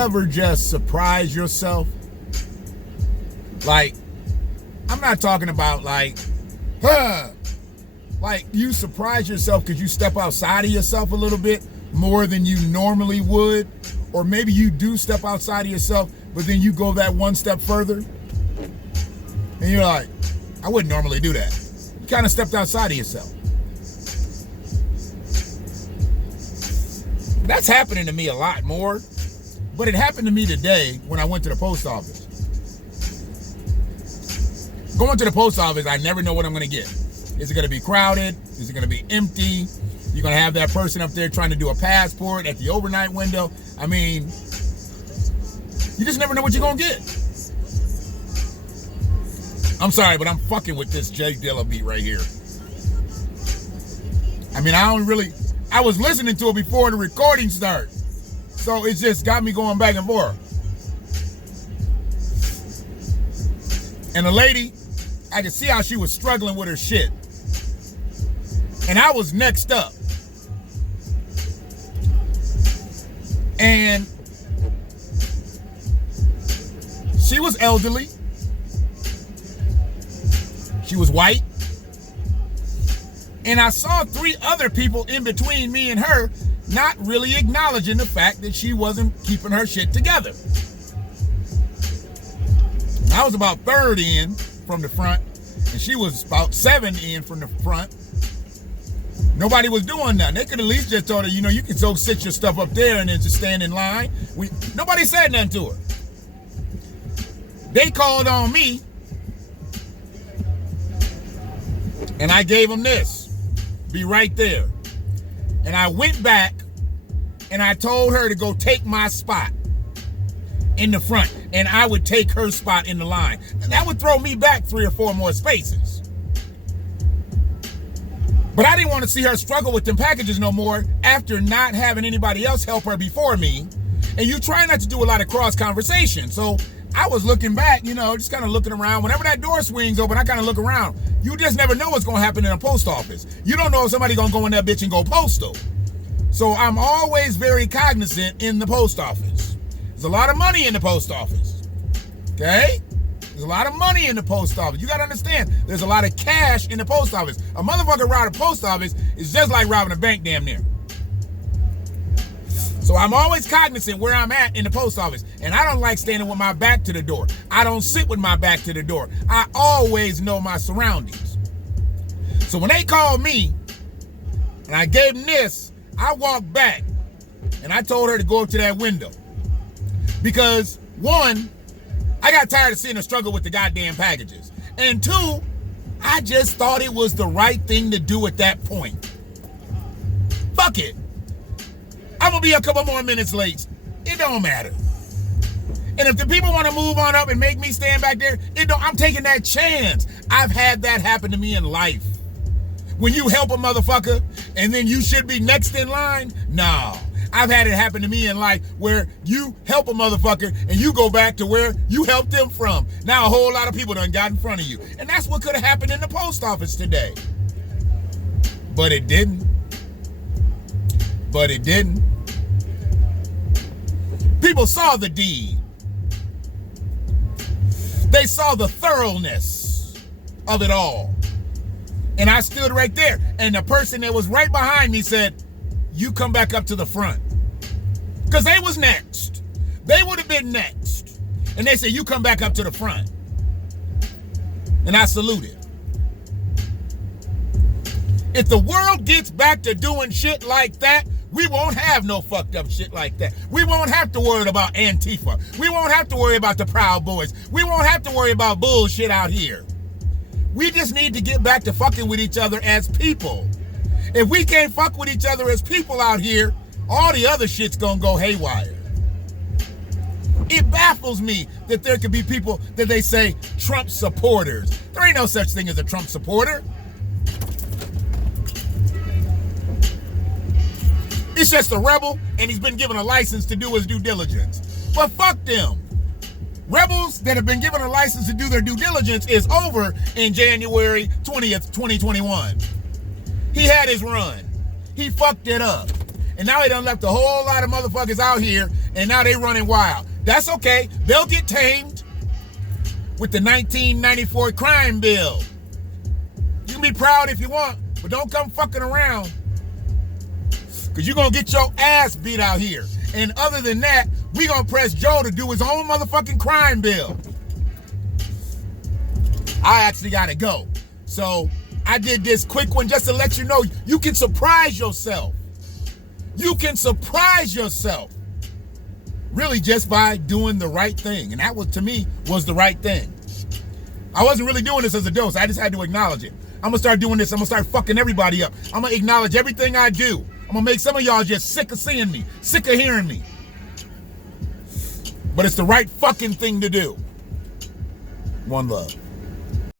ever just surprise yourself? Like, I'm not talking about like you surprise yourself because you step outside of yourself a little bit more than you normally would, or maybe you do step outside of yourself, but then you go that one step further, and you're like, I wouldn't normally do that. You kind of stepped outside of yourself. That's happening to me a lot more, but it happened to me today when I went to the post office. Going to the post office, I never know what I'm going to get. Is it going to be crowded? Is it going to be empty? You're going to have that person up there trying to do a passport at the overnight window. I mean, you just never know what you're going to get. I'm sorry, but I'm fucking with this Jay Dilla beat right here. I mean, I was listening to it before the recording started. So it just got me going back and forth. And the lady, I could see how she was struggling with her shit. And I was next up. And she was elderly. She was white. And I saw 3 other people in between me and her not really acknowledging the fact that she wasn't keeping her shit together. I was about 3rd in from the front, and she was about 7 in from the front. Nobody was doing nothing. They could at least just told her, you can so sit your stuff up there and then just stand in line. Nobody said nothing to her. They called on me, and I gave them this. Be right there. And I went back, and I told her to go take my spot in the front, and I would take her spot in the line. And that would throw me back 3 or 4 more spaces. But I didn't want to see her struggle with them packages no more after not having anybody else help her before me. And you try not to do a lot of cross conversation. So I was looking back, just kind of looking around. Whenever that door swings open, I kind of look around. You just never know what's going to happen in a post office. You don't know if somebody's going to go in that bitch and go postal. So I'm always very cognizant in the post office. There's a lot of money in the post office. Okay? There's a lot of money in the post office. You got to understand, there's a lot of cash in the post office. A motherfucker robbing a post office is just like robbing a bank damn near. So I'm always cognizant where I'm at in the post office. And I don't like standing with my back to the door. I don't sit with my back to the door. I always know my surroundings. So when they called me and I gave them this, I walked back and I told her to go up to that window. Because 1, I got tired of seeing her struggle with the goddamn packages. And 2, I just thought it was the right thing to do at that point. Fuck it. I'm going to be a couple more minutes late. It don't matter. And if the people want to move on up and make me stand back there, I'm taking that chance. I've had that happen to me in life. When you help a motherfucker and then you should be next in line, no. I've had it happen to me in life where you help a motherfucker and you go back to where you helped them from. Now a whole lot of people done got in front of you. And that's what could have happened in the post office today. But it didn't. But it didn't. People saw the deed. They saw the thoroughness of it all. And I stood right there. And the person that was right behind me said, you come back up to the front. Because they was next. They would have been next. And they said, you come back up to the front. And I saluted. If the world gets back to doing shit like that, we won't have no fucked up shit like that. We won't have to worry about Antifa. We won't have to worry about the Proud Boys. We won't have to worry about bullshit out here. We just need to get back to fucking with each other as people. If we can't fuck with each other as people out here, all the other shit's gonna go haywire. It baffles me that there could be people that they say Trump supporters. There ain't no such thing as a Trump supporter. It's just a rebel, and he's been given a license to do his due diligence. But fuck them. Rebels that have been given a license to do their due diligence is over in January 20th, 2021. He had his run. He fucked it up. And now he done left a whole lot of motherfuckers out here and now they running wild. That's okay. They'll get tamed with the 1994 crime bill. You can be proud if you want, but don't come fucking around, because you're going to get your ass beat out here. And other than that, we going to press Joe to do his own motherfucking crime bill. I actually got to go. So I did this quick one just to let you know you can surprise yourself. You can surprise yourself really just by doing the right thing. And that was, to me, was the right thing. I wasn't really doing this as a dose. I just had to acknowledge it. I'm going to start doing this. I'm going to start fucking everybody up. I'm going to acknowledge everything I do. I'm going to make some of y'all just sick of seeing me, sick of hearing me. But it's the right fucking thing to do. One love.